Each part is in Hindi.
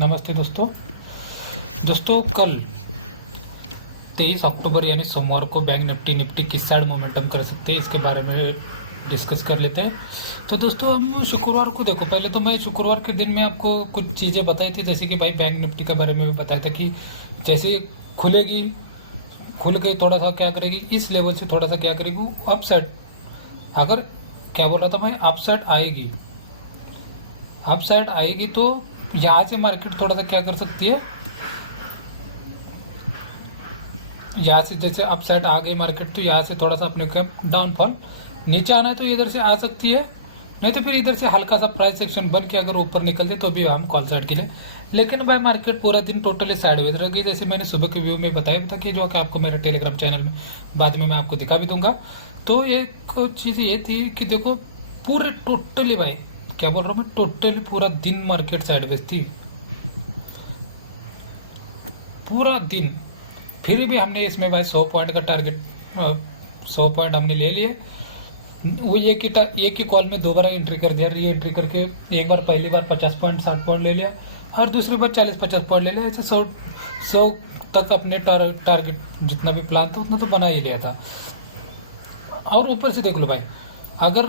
नमस्ते दोस्तों। कल 23 अक्टूबर यानी सोमवार को बैंक निफ्टी किस साइड मोमेंटम कर सकते हैं, इसके बारे में डिस्कस कर लेते हैं। तो दोस्तों, हम शुक्रवार को देखो, पहले तो मैं शुक्रवार के दिन में आपको कुछ चीज़ें बताई थी, जैसे कि भाई बैंक निफ्टी के बारे में भी बताया था कि जैसे खुलेगी, खुल गई, थोड़ा सा क्या करेगी, इस लेवल से थोड़ा सा क्या करेगी, अप साइड, अगर क्या बोल रहा था मैं, अप साइड आएगी, अप साइड आएगी तो यहाँ से मार्केट थोड़ा सा क्या कर सकती है, यहाँ से जैसे अप साइड आ गई मार्केट तो यहाँ से थोड़ा सा अपने का डाउनफॉल, नीचे आना है तो इधर से आ सकती है, नहीं तो फिर इधर से हल्का सा प्राइस सेक्शन बन के अगर ऊपर निकलते तो भी हम कॉल साइड के लिए। लेकिन भाई मार्केट पूरा दिन टोटली साइडवेज रह गई, जैसे मैंने सुबह के व्यू में बताया था कि जो कि आपको मेरे टेलीग्राम चैनल में बाद में मैं आपको दिखा भी दूंगा। तो एक चीज़ ये थी कि देखो, पूरे टोटली भाई क्या बोल रहा हूँ मैं, टोटली पूरा दिन मार्केट साइडवेज थी, पूरा दिन। फिर भी हमने इसमें भाई 100 पॉइंट का टारगेट, 100 पॉइंट हमने ले लिए। वो एक ही कॉल में दो बार एंट्री कर दिया, री एंट्री करके एक बार पहली बार 50 पॉइंट 60 पॉइंट ले लिया और दूसरी बार 40-50 पॉइंट ले लिया। ऐसे 100 तक अपने टारगेट जितना भी प्लान था उतना तो बना ही लिया था। और ऊपर से देख लो भाई, अगर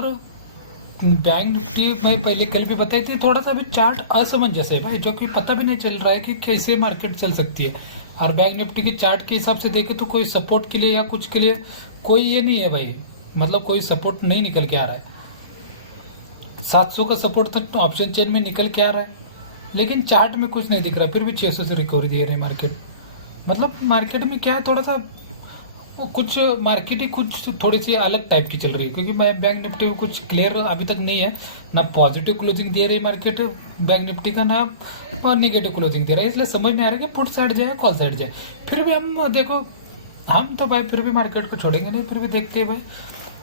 बैंक निफ्टी में पहले कल भी बताई थी, थोड़ा सा भी चार्ट असमंजस है भाई, जो कि पता भी नहीं चल रहा है कि कैसे मार्केट चल सकती है। और बैंक निफ्टी की चार्ट के हिसाब से देखे तो कोई सपोर्ट के लिए या कुछ के लिए कोई ये नहीं है भाई, मतलब कोई सपोर्ट नहीं निकल के आ रहा है। 700 का सपोर्ट तक ऑप्शन चेन में निकल के आ रहा है, लेकिन चार्ट में कुछ नहीं दिख रहा, फिर भी 600 से रिकवरी दे रहे हैं मार्केट। मतलब मार्केट में क्या है, थोड़ा सा कुछ मार्केट ही कुछ थोड़ी सी अलग टाइप की चल रही है, क्योंकि मैं बैंक निफ्टी में कुछ क्लियर अभी तक नहीं है, ना पॉजिटिव क्लोजिंग दे रही मार्केट बैंक निफ्टी का, ना नेगेटिव क्लोजिंग दे रहा है। इसलिए समझ नहीं आ रहा कि पुट साइड जाए कॉल साइड जाए। फिर भी हम देखो, हम तो भाई फिर भी मार्केट को छोड़ेंगे नहीं, फिर भी देखते हैं भाई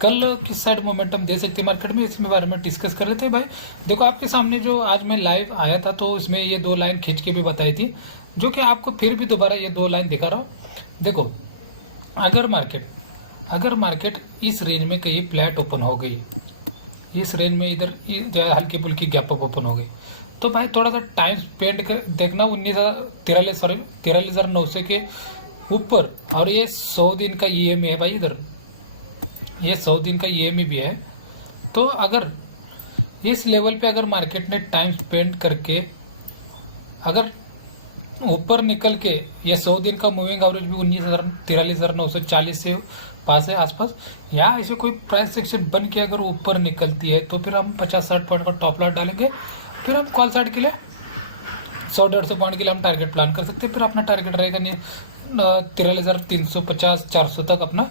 कल किस साइड मोमेंटम दे सकती है मार्केट में, इसमें बारे में डिस्कस कर लेते हैं भाई। देखो, आपके सामने जो आज मैं लाइव आया था तो इसमें ये 2 लाइन खींच के भी बताई थी, जो कि आपको फिर भी दोबारा ये 2 लाइन दिखा रहा हूँ। देखो, अगर मार्केट इस रेंज में कहीं फ्लैट ओपन हो गई, इस रेंज में इधर जो हल्की फुल्की गैप अप ओपन हो गई, तो भाई थोड़ा सा टाइम स्पेंड कर देखना 43,900 के ऊपर। और ये 100 दिन का ईएमए है भाई, इधर ये 100 दिन का ईएमए भी है। तो अगर इस लेवल पे अगर मार्केट ने टाइम स्पेंड करके अगर ऊपर निकल के, ये 100 दिन का मूविंग एवरेज भी 43,940 से पास है आसपास, या ऐसे कोई प्राइस सेक्शन बन के अगर ऊपर निकलती है तो फिर हम 50-60 पॉइंट का टॉप लॉट डालेंगे। फिर हम कॉल साइड के लिए 100-150 पॉइंट के लिए हम टारगेट प्लान कर सकते हैं। फिर अपना टारगेट रहेगा नहीं 43,350-400 तक अपना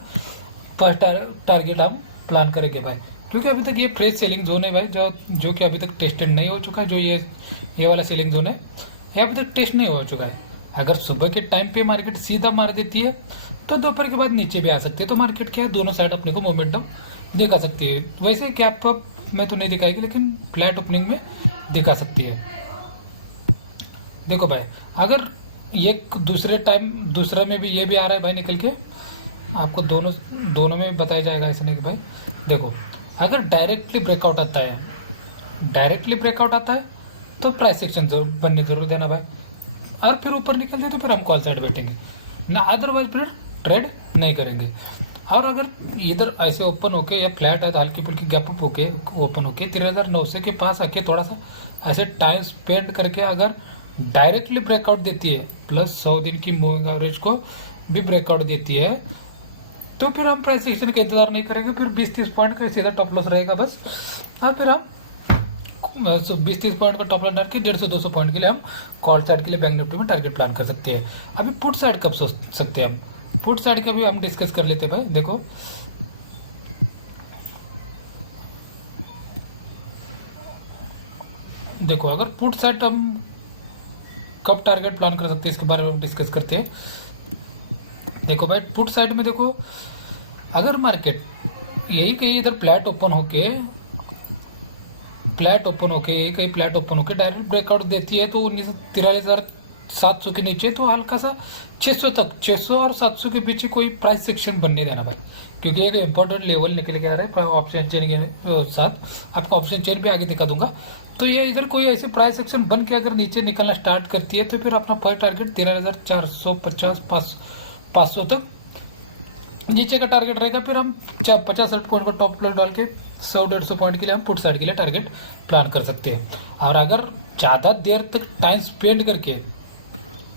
फर्स्ट टारगेट हम प्लान करेंगे भाई, क्योंकि अभी तक ये फ्रेश सेलिंग जोन है भाई, जो कि अभी तक टेस्टेड नहीं हो चुका है। जो ये वाला सेलिंग जोन है, ये अभी तक टेस्ट नहीं हो चुका है। अगर सुबह के टाइम पे मार्केट सीधा मार देती है तो दोपहर के बाद नीचे भी आ सकती है, तो मार्केट क्या है, दोनों साइड अपने को मोमेंटम दिखा सकती है। वैसे गैप अप में तो नहीं दिखाएगी, लेकिन फ्लैट ओपनिंग में दिखा सकती है। देखो भाई, अगर एक दूसरे में भी ये भी आ रहा है भाई निकल के, आपको दोनों में बताया जाएगा, ऐसा नहीं कि भाई देखो, अगर डायरेक्टली ब्रेकआउट आता है तो प्राइस सेक्शन बनने जरूर देना भाई, और फिर ऊपर निकलते तो फिर हम कॉल साइड बैठेंगे ना, अदरवाइज फिर ट्रेड नहीं करेंगे। और अगर इधर ऐसे ओपन होके या फ्लैट है तो हल्की फुल्की गैप अप होके ओपन होके 13,900 के पास आके थोड़ा सा ऐसे टाइम स्पेंड करके अगर डायरेक्टली ब्रेकआउट देती है, प्लस 100 दिन की मूविंग एवरेज को भी ब्रेकआउट देती है, तो फिर हम प्राइस एक्शन का इंतजार नहीं करेंगे। फिर 20-30 पॉइंट का सीधा टॉप लॉस रहेगा बस, और फिर हम 20-30 पॉइंट का टॉप लॉस डाल के 150-200 पॉइंट के लिए हम कॉल साइड के लिए बैंक निफ्टी में टारगेट प्लान कर सकते हैं। अभी पुट साइड कब सोच सकते हैं हम, पुट साइड का भी हम डिस्कस कर लेते हैं भाई। देखो, अगर पुट साइड हम कब टारगेट प्लान कर सकते हैं इसके बारे में हम डिस्कस करते हैं। देखो भाई, पुट साइड में देखो, अगर मार्केट यही कहीं इधर फ्लैट ओपन होके डायरेक्ट ब्रेकआउट देती है तो 43,700 के नीचे तो हल्का सा 600 तक, 600 और 700 के बीच कोई प्राइस सेक्शन बनने देना भाई, क्योंकि एक इंपॉर्टेंट लेवल निकल के आ रहा है ऑप्शन चेन के साथ। आपको ऑप्शन चेन भी आगे दिखा दूंगा, तो ये इधर कोई ऐसे प्राइस एक्शन बन के अगर नीचे निकलना स्टार्ट करती है तो फिर अपना फर्स्ट टारगेट 13,450 500 तक नीचे का टारगेट रहेगा। फिर हम 50-60 पॉइंट का टॉप लॉस डाल के 100-150 पॉइंट के लिए हम पुट साइड के लिए टारगेट प्लान कर सकते हैं। और अगर ज़्यादा देर तक टाइम स्पेंड करके,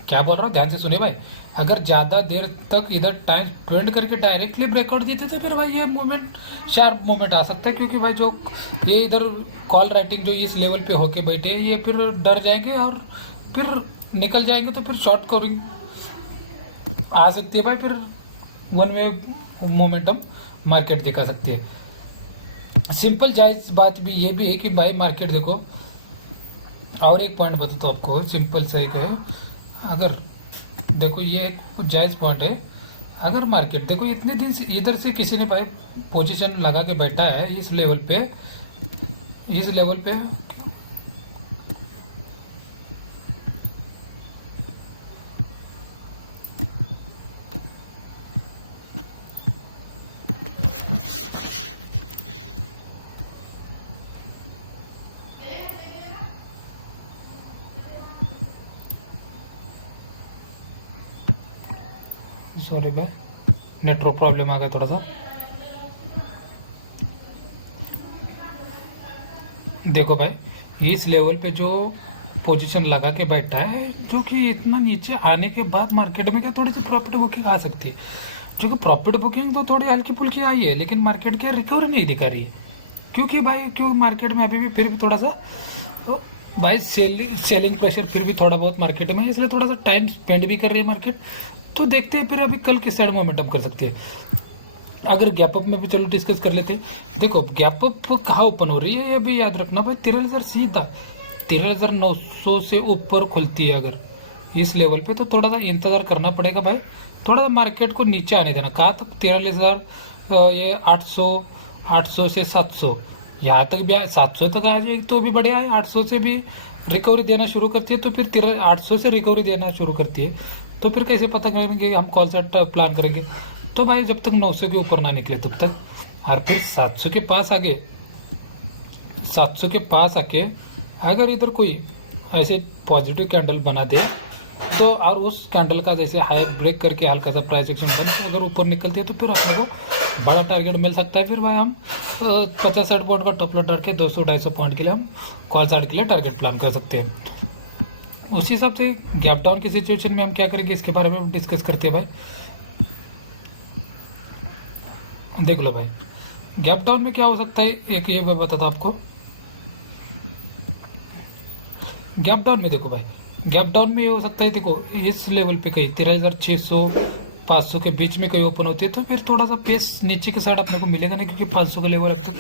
क्या बोल रहा हूँ ध्यान से सुनिए भाई, अगर ज़्यादा देर तक इधर टाइम स्पेंड करके डायरेक्टली ब्रेकआउट देते तो फिर भाई ये मूवमेंट शार्प मूवमेंट आ सकता है, क्योंकि भाई जो ये इधर कॉल राइटिंग जो इस लेवल पे होके बैठे हैं ये फिर डर जाएंगे और फिर निकल जाएंगे, तो फिर शॉर्ट कवरिंग आ सकती है भाई, फिर वन वे मोमेंटम मार्केट दिखा सकती है। सिंपल जायज़ बात भी ये भी है कि भाई मार्केट देखो, और एक पॉइंट बताता हूँ आपको, सिंपल सा एक है, अगर देखो ये एक जायज़ पॉइंट है, अगर मार्केट देखो इतने दिन से इधर से किसी ने भाई पोजीशन लगा के बैठा है इस लेवल पे, इस लेवल पे सॉरी भाई नेटवर्क प्रॉब्लम आ गया थोड़ा सा। देखो भाई इस लेवल पे जो पोजीशन लगा के बैठा है, जो कि इतना नीचे आने के बाद मार्केट में क्या थोड़ी सी प्रॉफिट बुकिंग आ सकती है, जो कि प्रॉफिट बुकिंग तो थोड़ी हल्की फुल्की आई है, लेकिन मार्केट की रिकवरी नहीं दिखा रही है, क्योंकि भाई क्यों मार्केट में अभी भी फिर भी थोड़ा सा तो भाई सेलिंग प्रेशर फिर भी थोड़ा बहुत मार्केट में है, इसलिए थोड़ा सा टाइम स्पेंड भी कर रही है मार्केट। तो देखते हैं फिर अभी कल किस साइड मोमेंटम कर सकती है। अगर गैप अप में भी चलो डिस्कस कर लेते हैं। देखो गैप अप कहाँ ओपन हो रही है ये भी याद रखना भाई, 13,000 सीधा 13,900 से ऊपर खुलती है अगर इस लेवल पे, तो थोड़ा सा इंतजार करना पड़ेगा भाई, थोड़ा सा मार्केट को नीचे आने देना। कहाँ तक 13,000 ये 800 से 700 यहाँ तक भी 700 तक आ जाएगी तो भी बढ़िया है। 800 से भी रिकवरी देना शुरू करती है तो फिर 800 से रिकवरी देना शुरू करती है, तो फिर कैसे पता करेंगे हम कॉल सेट प्लान करेंगे। तो भाई जब तक 900 के ऊपर ना निकले तब तक, और फिर 700 के पास आगे 700 के पास आके अगर इधर कोई ऐसे पॉजिटिव कैंडल बना दे तो, और उस कैंडल का जैसे हाई ब्रेक करके हल्का सा प्राइस एक्शन बन के अगर ऊपर निकलती है तो फिर अपने को बड़ा टारगेट मिल सकता है। फिर भाई हम 50-60 पॉइंट का टॉप लॉट डाल के 200-250 पॉइंट के लिए हम कॉल साइड के लिए टारगेट प्लान कर सकते हैं। उसी हिसाब से गैप डाउन की सिचुएशन में हम क्या करेंगे इसके बारे में हम डिस्कस करते हैं भाई। देख लो भाई गैप डाउन में क्या हो सकता है, एक ये मैं बताता आपको। गैप डाउन में देखो भाई, गैप डाउन में ये हो सकता है, देखो इस लेवल पे कहीं 13,600-500 के बीच में कहीं ओपन होती है तो फिर थोड़ा सा पेस नीचे के साइड अपने को मिलेगा नहीं, क्योंकि 500 का लेवल अब तक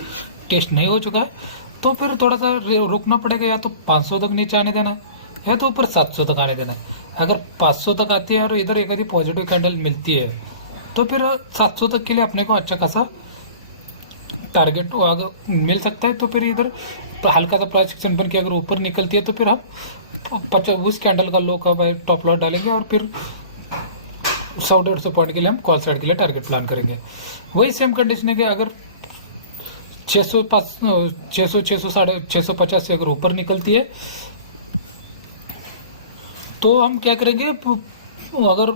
टेस्ट नहीं हो चुका है, तो फिर थोड़ा सा रुकना पड़ेगा, या तो 500 तक नीचे आने देना है या तो ऊपर 700 तक आने देना है। अगर 500 तक आती है और इधर एक आधी पॉजिटिव कैंडल मिलती है तो फिर 700 तक के लिए अपने को अच्छा खासा टारगेट अगर मिल सकता है। तो फिर इधर हल्का सा प्राइस एक्शन बन के अगर ऊपर निकलती है तो फिर हम उस कैंडल का लो का भाई टॉप लॉट डालेंगे और फिर 100-150 पॉइंट के लिए हम कॉल साइड के लिए टारगेट प्लान करेंगे। वही सेम कंडीशन है कि अगर 600-650 से अगर ऊपर निकलती है तो हम क्या करेंगे, अगर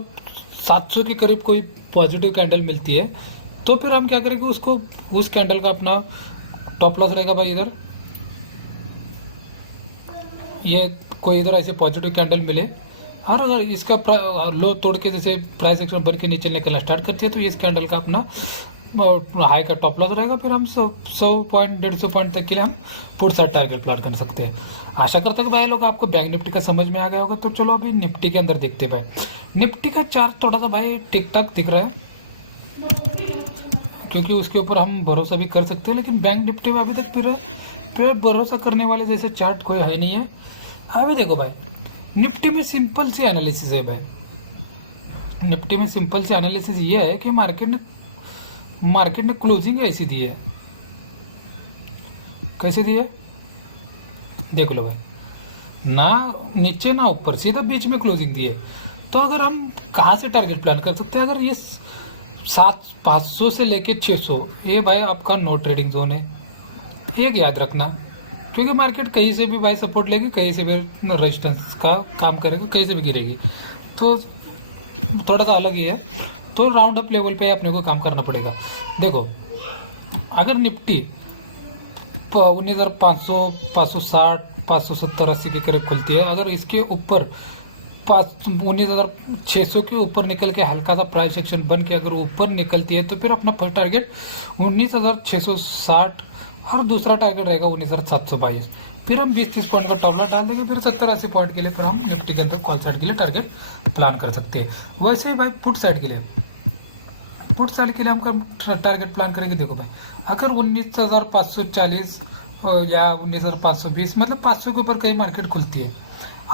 700 के करीब कोई पॉजिटिव कैंडल मिलती है तो फिर हम क्या करेंगे, उसको उस कैंडल का अपना टॉप लॉस रहेगा भाई। इधर ये कोई इधर ऐसे पॉजिटिव कैंडल मिले और अगर इसका लो तोड़ के जैसे प्राइस एक्शन बन के नीचे निकलना स्टार्ट करती है तो इस कैंडल का अपना हाई का टॉप लॉस रहेगा। फिर हम 100 पॉइंट 150 पॉइंट तक के लिए हम पुट साइड टारगेट प्लान कर सकते हैं। आशा करता हूँ कि भाई लोग आपको बैंक निफ्टी का समझ में आ गया होगा। तो चलो अभी निफ्टी के अंदर देखते हैं भाई। निफ्टी का चार्ट थोड़ा सा भाई ठीक ठाक दिख रहा है, क्योंकि उसके ऊपर हम भरोसा भी कर सकते हैं, लेकिन बैंक निफ्टी में अभी तक फिर भरोसा करने वाले जैसे चार्ट कोई है नहीं है। अभी देखो भाई निफ्टी में सिंपल सी एनालिसिस है भाई। निफ्टी में सिंपल सी एनालिसिस ये है कि मार्केट ने क्लोजिंग ऐसी दी है, कैसे दी है देख लो भाई, ना नीचे ना ऊपर, सीधा बीच में क्लोजिंग दी है। तो अगर हम कहाँ से टारगेट प्लान कर सकते हैं, अगर ये 500 से लेके 600 ये भाई आपका नो ट्रेडिंग जोन है, एक याद रखना। क्योंकि मार्केट कहीं से भी भाई सपोर्ट लेगी, कहीं से भी रेजिस्टेंस का काम करेगा, कहीं से भी गिरेगी, तो थोड़ा सा अलग ही है। तो राउंड अप लेवल पे अपने को काम करना पड़ेगा। देखो अगर निफ्टी 19,500, 560, 570, 80 के करीब खुलती है, अगर इसके ऊपर 19,600 के ऊपर निकल के हल्का सा प्राइस एक्शन बन के अगर ऊपर निकलती है, तो फिर अपना फर्स्ट टारगेट 19,660 और दूसरा टारगेट रहेगा 19,722। फिर हम 20-30 पॉइंट का टॉप लॉस डाल देंगे, फिर 70-80 पॉइंट के लिए फिर हम निफ्टी के अंदर कॉल साइड के लिए टारगेट प्लान कर सकते हैं। वैसे ही भाई पुट साइड के लिए हम टारगेट प्लान करेंगे। देखो भाई अगर 19,540 या 19,520, मतलब 500 के ऊपर कई मार्केट खुलती है,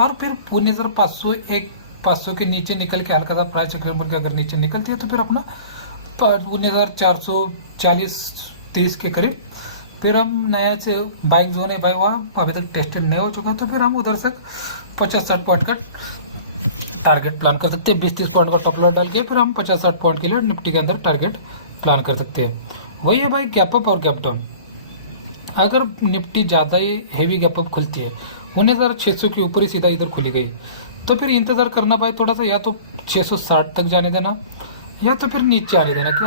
और फिर 19,501 के नीचे निकल के हल्का सा प्राइस एक्शन बन के अगर नीचे निकलती है, तो फिर अपना 19,440-30 के करीब फिर हम नया से बाइंग जोन है भाई, वहाँ अभी तक टेस्टेड नहीं हो चुका, तो फिर हम उधर से 50-60 पॉइंट का टारगेट प्लान कर सकते हैं। 20-30 पॉइंट का टॉप लॉस डाल के फिर हम 50-60 पॉइंट के लिए निफ्टी के अंदर टारगेट प्लान कर सकते हैं। वही है भाई गैप अप और गैप डाउन। अगर निफ्टी ज़्यादा ही हैवी गैप अप खुलती है, 19,600 के ऊपर ही सीधा इधर खुली गई, तो फिर इंतज़ार करना भाई थोड़ा सा, या तो 660 तक जाने देना, या तो फिर नीचे आने देना कि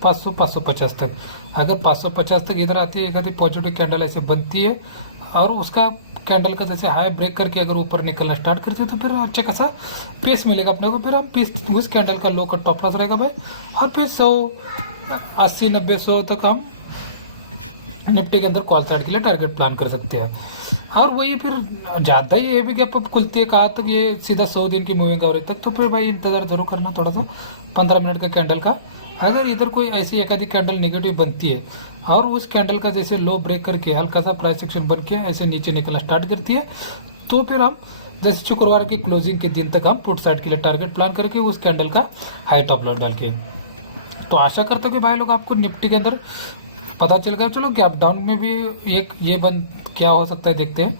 550 तक। अगर 550 तक इधर आती है, एक आधी पॉजिटिव कैंडल ऐसे बनती है और उसका कैंडल का जैसे हाई ब्रेक करके अगर ऊपर निकलना स्टार्ट करते हैं, तो फिर अच्छा खासा पेस मिलेगा अपने को। फिर हम उस कैंडल का लो का टॉप लॉस रहेगा भाई, और फिर 180, 90, 100 तक हम निफ्टी के अंदर कॉल साइड के लिए टारगेट प्लान कर सकते हैं। और वही फिर ज़्यादा ही ये भी गैप अप खुलती है, कहा तक ये सीधा 100 दिन की मूविंग एवरेज तक, तो फिर भाई इंतज़ार जरूर करना थोड़ा सा 15 मिनट का कैंडल का। अगर इधर कोई ऐसी एक आधी कैंडल नेगेटिव बनती है और उस कैंडल का जैसे लो ब्रेक करके हल्का सा प्राइस एक्शन बन के ऐसे नीचे निकलना स्टार्ट करती है, तो फिर हम जैसे शुक्रवार के क्लोजिंग के दिन तक हम पुट साइड के लिए टारगेट प्लान करके उस कैंडल का हाई टॉप लॉस डाल के। तो आशा करता हूँ कि भाई लोग आपको निफ्टी के अंदर पता चल गया। चलो गैप डाउन में भी एक ये बंद क्या हो सकता है देखते हैं।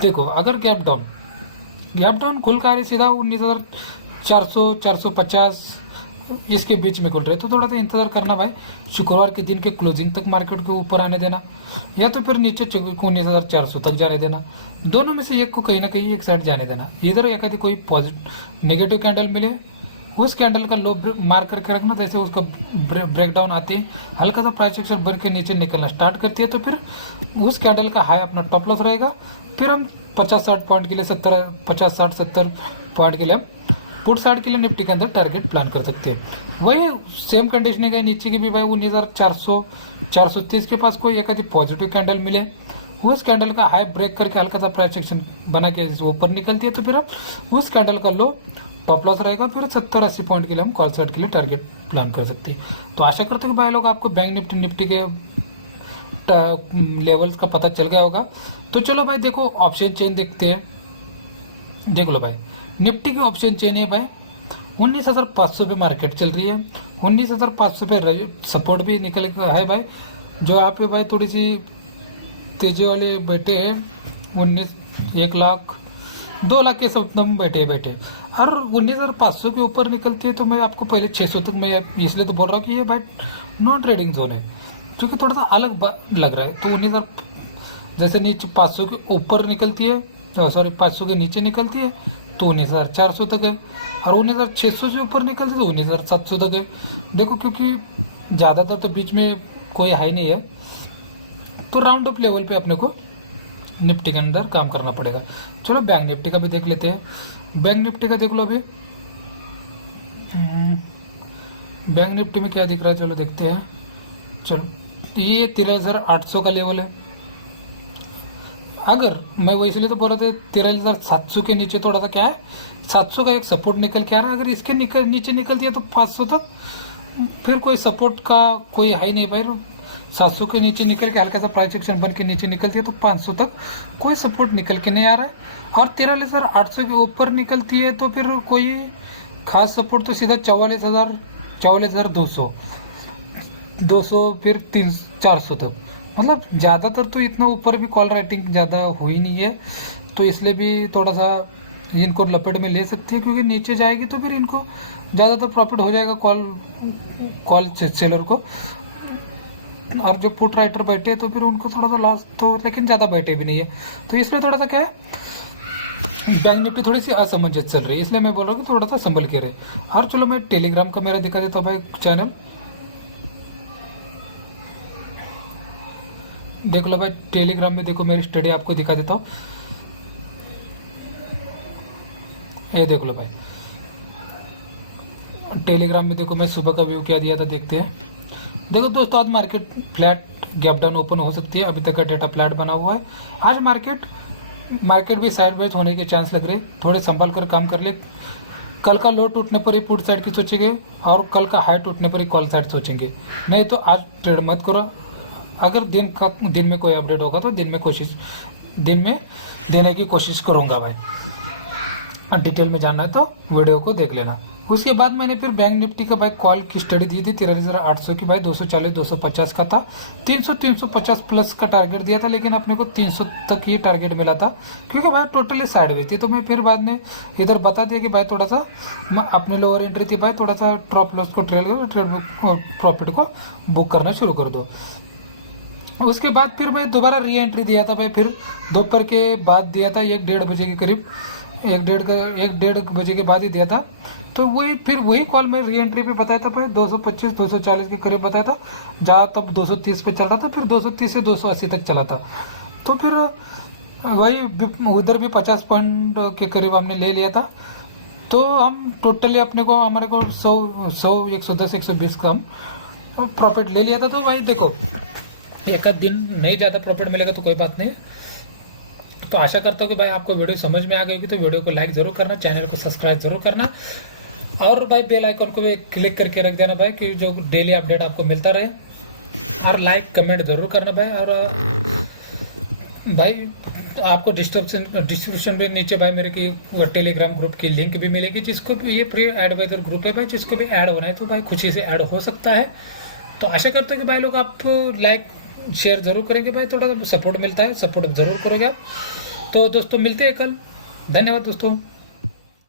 देखो अगर गैप डाउन खुल कर सीधा 19,400, 450 इसके बीच में खुल रहे, तो थोड़ा सा इंतजार करना भाई, शुक्रवार के दिन के क्लोजिंग तक मार्केट के ऊपर आने देना, या तो फिर नीचे 19,400 तक जाने देना। दोनों में से एक को कहीं ना कहीं एक साइड जाने देना। इधर एक आधी कोई पॉजिटिव नेगेटिव कैंडल मिले, उस कैंडल का लो मार्क करके रखना, जैसे उसका ब्रेकडाउन आती है, हल्का सा प्राइस एक्शन बन के नीचे निकलना स्टार्ट करती है, तो फिर उस कैंडल का हाई अपना टॉप लॉस रहेगा। फिर हम 50-60 पॉइंट के लिए 50-60-70 पॉइंट के लिए हम पुट साइड के लिए निफ्टी के अंदर टारगेट प्लान कर सकते हैं। वही सेम कंडीशन है नीचे की भी भाई, 19,400, 430 के पास कोई एक आधी पॉजिटिव कैंडल मिले, उस कैंडल का हाई ब्रेक करके हल्का सा प्राइस एक्शन बना के ऊपर निकलती है, तो फिर हम उस कैंडल का लो टॉप लॉस रहेगा। फिर 70-80 पॉइंट के लिए हम कॉल साइड के लिए टारगेट प्लान कर सकते हैं। तो आशा करते हैं कि भाई लोग आपको बैंक निफ्टी के लेवल्स का पता चल गया होगा। तो चलो भाई देखो ऑप्शन चेन देखते हैं। देख लो भाई निफ्टी की ऑप्शन चेन है भाई, 19,500 पे मार्केट चल रही है, 19,500 पे सपोर्ट भी निकल है भाई, जो आप पे भाई थोड़ी सी तेजी वाले बैठे हैं, 1 लाख 2 लाख के सब बैठे और 19,500 के ऊपर निकलती है, तो मैं आपको पहले 600 तक मैं इसलिए तो बोल रहा हूँ कि ये भाई नॉन ट्रेडिंग जोन है, क्योंकि थोड़ा सा अलग लग रहा है। तो 19,000 जैसे नीचे 500 के ऊपर निकलती है, सॉरी 500 के नीचे निकलती है तो 19,400 तक है, और 19,600 से ऊपर निकलती है तो 19,700 तक है। देखो क्योंकि ज़्यादातर तो बीच में कोई हाई नहीं है, तो राउंड अप लेवल पे अपने को निफ्टी के अंदर काम करना पड़ेगा। चलो बैंक निफ्टी का भी देख लेते हैं। बैंक निफ्टी का देख लो अभी, बैंक निफ्टी में क्या दिख रहा है, चलो देखते हैं। चलो ये 13,800 का लेवल है। अगर मैं वो इसलिए तो बोल रहा था 13,700 के नीचे थोड़ा सा क्या है, 700 का एक सपोर्ट निकल के आ रहा है, अगर इसके नीचे निकलती है तो 500 तक फिर कोई सपोर्ट का कोई हाई नहीं भाई। 700 के नीचे निकल के हल्का सा प्राइस एक्शन बन के नीचे निकलती है तो 500 तक कोई सपोर्ट निकल के नहीं आ रहा है, और 13,800 के ऊपर निकलती है तो फिर कोई खास सपोर्ट तो सीधा 44,200 फिर 400 तक, मतलब ज़्यादातर तो इतना ऊपर भी कॉल राइटिंग ज़्यादा हुई नहीं है, तो इसलिए भी थोड़ा सा इनको लपेट में ले सकती है, क्योंकि नीचे जाएगी तो फिर इनको ज़्यादातर प्रॉफिट हो जाएगा कॉल सेलर को। और जो पुट राइटर बैठे हैं तो फिर उनको थोड़ा सा लॉस तो, लेकिन ज़्यादा बैठे भी नहीं है, तो इसलिए थोड़ा सा क्या है, बैंक निफ्टी थोड़ी सी असमंजस चल रही है, इसलिए मैं बोल रहा हूँ कि थोड़ा सा संभल के रहे। और चलो मैं टेलीग्राम का मेरा दिखा देता हूँ भाई चैनल, देख लो भाई टेलीग्राम में, देखो मेरी स्टडी आपको दिखा देता हूँ, ये देख लो भाई टेलीग्राम में, देखो मैं सुबह का व्यू क्या दिया था, देखते हैं। देखो दोस्तों आज market flat gap down open हो सकती है, अभी तक का डेटा फ्लैट बना हुआ है। आज मार्केट भी साइडवेज होने के चांस लग रहे, थोड़े संभाल कर काम कर ले। कल का लो टूटने पर ही पुट साइड की सोचेंगे और कल का हाई टूटने पर ही कॉल साइड सोचेंगे, नहीं तो आज ट्रेड मत करो। अगर दिन में कोई अपडेट होगा तो दिन में देने की कोशिश करूँगा भाई। डिटेल में जानना है तो वीडियो को देख लेना। उसके बाद मैंने फिर बैंक निफ्टी का भाई कॉल की स्टडी दी थी 13,800 की भाई, 240 250 का था, 350 प्लस का टारगेट दिया था, लेकिन अपने को 300 तक ही टारगेट मिला था, क्योंकि भाई टोटली साइडवेज थी। तो मैं फिर बाद में इधर बता दिया कि भाई थोड़ा सा अपने लोअर एंट्री थी भाई, थोड़ा सा ट्रॉप लॉस को ट्रेड प्रॉफिट को बुक करना शुरू कर दो। उसके बाद फिर मैं दोबारा री एंट्री दिया था भाई, फिर दोपहर के बाद दिया था, 1-1:30 बजे के करीब, 1-1:30 बजे के बाद ही दिया था। तो वही कॉल में री एंट्री पे बताया था भाई, 225 240 के करीब बताया था, जहाँ तब 230 पे चल रहा था, फिर 230 से 280 तक चला था। तो फिर वही उधर भी 50 पॉइंट के करीब हमने ले लिया था। तो हम टोटली हमारे को 100 110 120 का हम प्रॉफिट ले लिया था। तो भाई देखो एक आध दिन नहीं ज़्यादा प्रॉफिट मिलेगा तो कोई बात नहीं। तो आशा करता हूँ कि भाई आपको वीडियो समझ में आ गई होगी, तो वीडियो को लाइक जरूर करना, चैनल को सब्सक्राइब जरूर करना, और भाई बेल आइकन को भी क्लिक करके रख देना भाई, कि जो डेली अपडेट आपको मिलता रहे। और लाइक कमेंट जरूर करना भाई। और भाई आपको डिस्क्रिप्शन में नीचे भाई मेरे की टेलीग्राम ग्रुप की लिंक भी मिलेगी, जिसको भी ये प्री एडवाइजर ग्रुप है भाई, जिसको भी ऐड होना है तो भाई खुशी से ऐड हो सकता है। तो आशा करते हैं कि भाई लोग आप लाइक शेयर जरूर करेंगे भाई, थोड़ा सपोर्ट मिलता है, सपोर्ट जरूर करोगे आप। तो दोस्तों मिलते हैं कल, धन्यवाद दोस्तों।